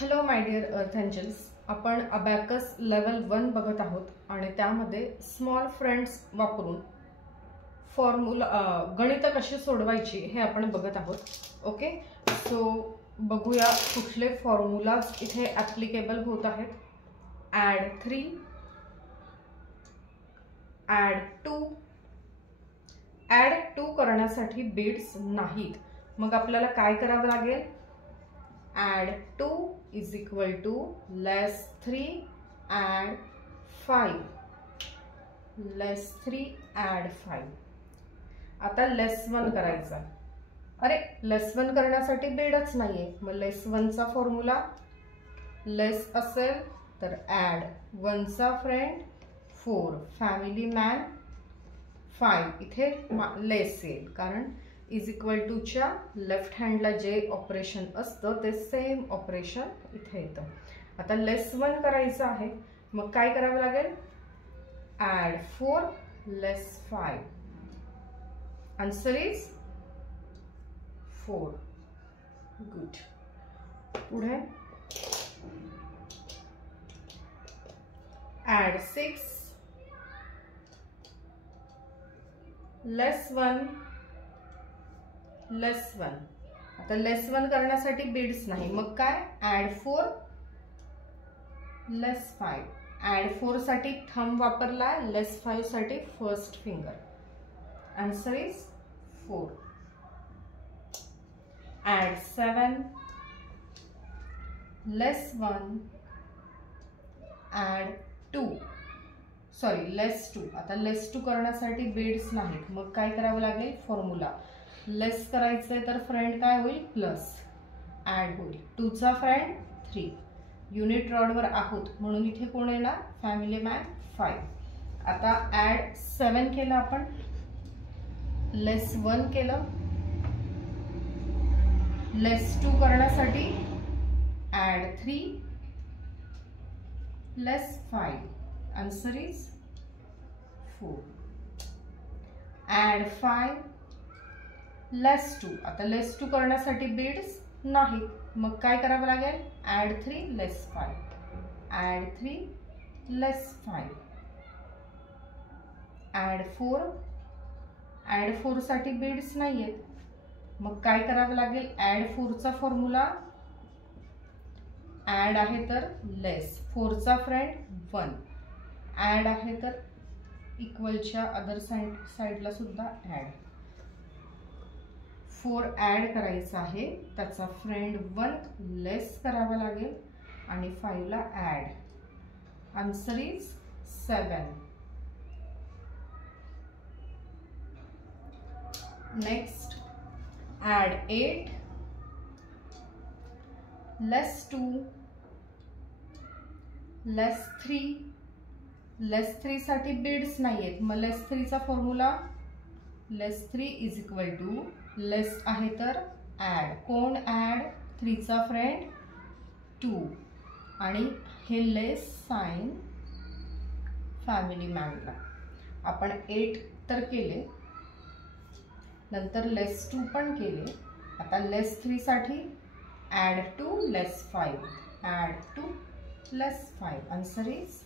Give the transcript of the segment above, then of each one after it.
Hello my dear अर्थ angels, आपण abacus level 1 बघत आहोत आणि त्यामध्ये स्मॉल फ्रेंड्स वापरून फॉर्म्युला गणित कशी सोडवायची हे आपण बघत आहोत। ओके, सो बघूया कुठले फॉर्म्युलाज इथे ॲप्लिकेबल होत आहेत। Add 3, add 2। ॲड 2 करण्यासाठी बिट्स नाहीत, मग आपल्याला काय करावं लागेल? add 2 is equal to less 3 add 5, less 3 add 5। आता लेस 1 करायचा। अरे लेस 1 करण्यासाठी बेडच नाहीये, मग लेस 1 चा फॉर्म्युला लेस असेल तर add 1 चा फ्रेंड 4 फॅमिली मॅन 5, इथे लेस येईल कारण इज इक्वल टू च्या लेफ्ट हँडला जे ऑपरेशन असतं ते सेम ऑपरेशन इथे येतं। आता लेस 1 करायचं आहे, मग काय करावं लागेल? Add 4 less 5, answer is 4। Good. पुढे ॲड 6 लेस 1 लेस 1। आता लेस 1 करण्यासाठी बिट्स नाही, मग काय? Add 4 less 5। ॲड 4 साठी थंब वापरला, लेस 5 साठी first finger, answer is 4। Add 7 less 1 add 2, sorry less 2। आता लेस 2 करण्यासाठी बिट्स नाहीत, मग काय करावं लागेल? फॉर्म्युला लेस करायचंय तर फ्रेंड काय होईल? प्लस ॲड होईल 2 चा फ्रेंड 3। युनिट रॉडवर आहोत म्हणून इथे कोण येणार? Family man 5। आता ॲड 7 केलं आपण, लेस 1 केलं, लेस 2 करण्यासाठी add 3 less 5, answer is 4। Add 5 less 2। आता लेस 2 करण्यासाठी बिट्स नाहीत, मग काय करावं लागेल? Add 3 less 5, add 3 less 5, add 4। Add 4 साठी बिट्स नाहीयेत, मग काय करावं लागेल? ॲड 4 चा फॉर्म्युला ॲड आहे तर लेस 4 चा फ्रेंड 1, ॲड आहे तर इक्वलच्या अदर साइडला सुद्धा ॲड 4 ॲड करायचा आहे, त्याचा फ्रेंड 1 लेस करावा लागेल आणि 5 ला add, answer is 7। Next add 8 less 2 less 3। Less 3 साठी बिट्स नाहीयेत, मग लेस 3 चा formula less 3 is equal to less आहे तर ॲड, कोण ॲड? 3 चा फ्रेंड 2 आणि हे लेस साइन फॅमिली मॅनला। आपण 8 तर केले, नंतर लेस 2 पण केले। आता लेस 3 साठी add 2 less 5, add 2 less 5, answer is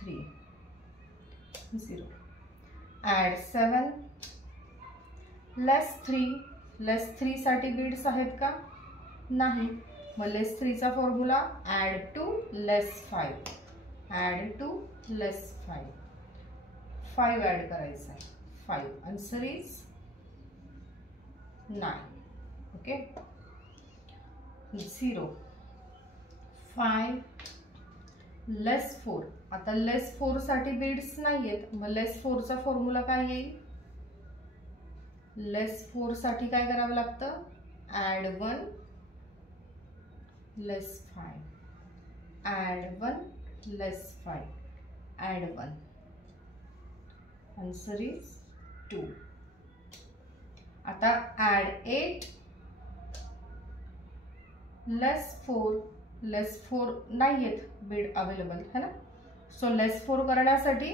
3 0। Add 7 less 3। Less 3 साठी बिट्स आहेत का? नाही, मग लेस 3 चा formula add 2 less 5, add 2 less 5, 5 add करायचा आहे 5, आन्सर इज 9। ओके, 0 5 लेस 4। आता लेस 4 साठी बिट्स नाहीयेत, मग लेस 4 चा फॉर्म्युला काय येईल? लेस 4 साठी काय करावं लागतं? Add 1 less 5, add 1 less 5, add 1, answer is 2। आता ॲड 8 लेस 4। लेस 4 नाहीयेत बिट अवेलेबल है ना, सो लेस 4 करण्यासाठी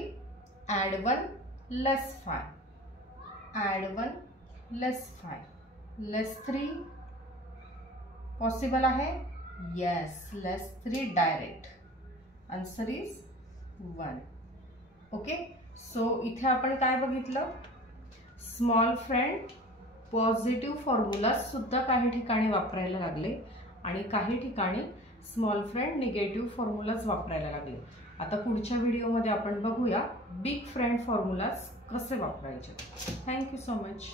ॲड 1 लेस 5, ॲड 1 लेस 5, लेस 3 पॉसिबल आहे, yes, less 3 direct. Answer is 1. Okay, so इथे आपण काय बघितलं, स्मॉल फ्रेंड पॉझिटिव्ह फॉर्म्युला सुद्धा काही ठिकाणी वापरायला लागले आणि काही ठिकाणी स्मॉल फ्रेंड निगेटिव्ह फॉर्म्युलाज वापरायला लागले. आता पुढच्या व्हिडिओमध्ये आपण बघूया बिग फ्रेंड फॉर्म्युलाज कसे वापरायचे. Thank you so much.